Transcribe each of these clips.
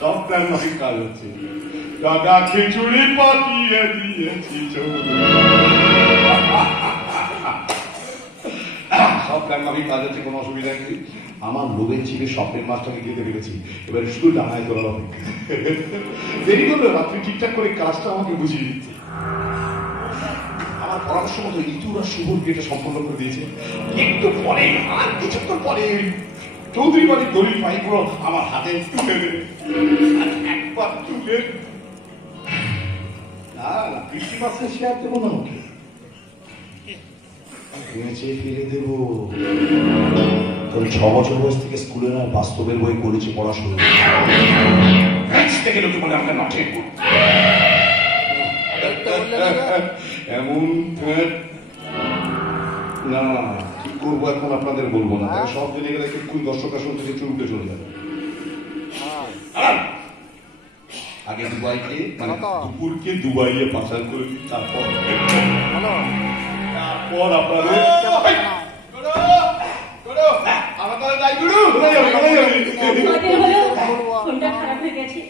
সব প্ল্যান মাফিক কাজ হচ্ছে। দাদা খিচুড়ি পাকিয়ে দিয়েছি সব প্ল্যান মাফিক কাজ হচ্ছে, কোনো অসুবিধা নেই। আমার লোভের ছিপে স্বপ্নের মাছটাকে কেটে ফেলেছি, এবারে শুধু ডাঙায় তোলার অপেক্ষা। দেরি করলো রাত্রি ঠিকঠাক করে কাজটা আমাকে বুঝিয়ে দিচ্ছে। আমার পরামর্শ মতো ইতুর আর শুভকে এটা সম্পন্ন করে দিয়েছে। একটু পরে আর কিছুক্ষণ পরে চৌধুরী বাড়ির দলিল ফাইলগুলো আমার হাতে তুলে দেবে। একবার তুলে না 50% শেয়ার দেবো না, ওকে বেঁচে ফিরে দেবো। তবে 6 বছর বয়স থেকে স্কুলে না বাস্তবের বই করেছি পড়াশোনা থেকে লোকে বলে আমরা নটে এমন না কি করবো এখন আপনাদের বলবো না, সব জেনে গেলে খুব দর্শক আসন থেকে চুলটে চলে যাবে। আগে দুবাইকে মানে দুপুরকে দুবাইয়ে পাচার করে দিই, তারপর আপনাদের মনটা খারাপ হয়ে গেছে,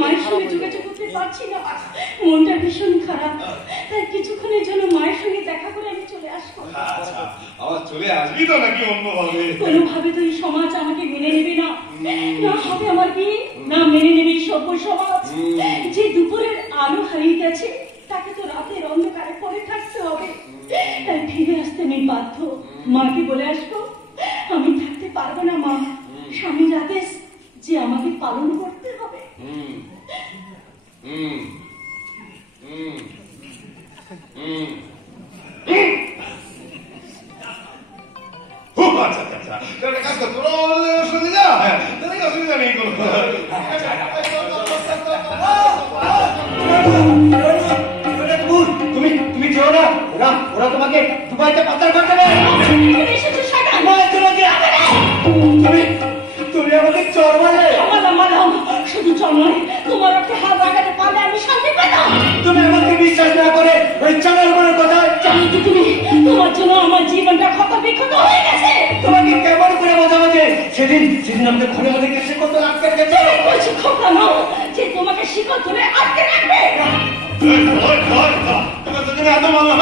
মায়ের সঙ্গে যোগাযোগ করতে পারছি না, মনটা ভীষণ খারাপ। তাই কিছুক্ষণের জন্য মায়ের সঙ্গে দেখা করে আমি চলে আসবো। আবার চলে আসবি তো নাকি অন্যভাবে? কোনোভাবে তো এই সমাজ আমাকে মেনে নেবে না, না হবে আমার বিয়ে, না মেনে নেবে সভ্য সমাজ। যে দুপুরের আলো হারিয়ে গেছে তাকে তো রাতের অন্ধকারে পড়ে থাকতে হবে। তাই ফিরে আসতে আমি বাধ্য। মাকে বলে আসবো আমি থাকতে পারবো না মা, স্বামীর আদেশ যে আমাকে পালন করতে হবে। অসুবিধা নেই কোনো। তুমি যেও না, ওরা তোমাকে দুবাইতে পাচার করতে পারে। তুমি আমাকে চর মারলে। শুধু চর নয়, তোমার ওকে হাত লাগাতে পারলে আমি শান্তি পেতাম। তুমি আমাকে বিশ্বাস না করে ওই চালার করে কথা জানো তো তুমি, তোমার জন্য আমার জীবনটা ক্ষত বিক্ষত হয়ে গেছে। তোমাকে কেমন করে বোঝাবো যে সেদিন আমাকে ঘরে মধ্যে গেছে কত আটকে রেখেছে। বলছি খোকা নাও যে তোমাকে শিকল তুলে আটকে রাখবে। এত মাল্লা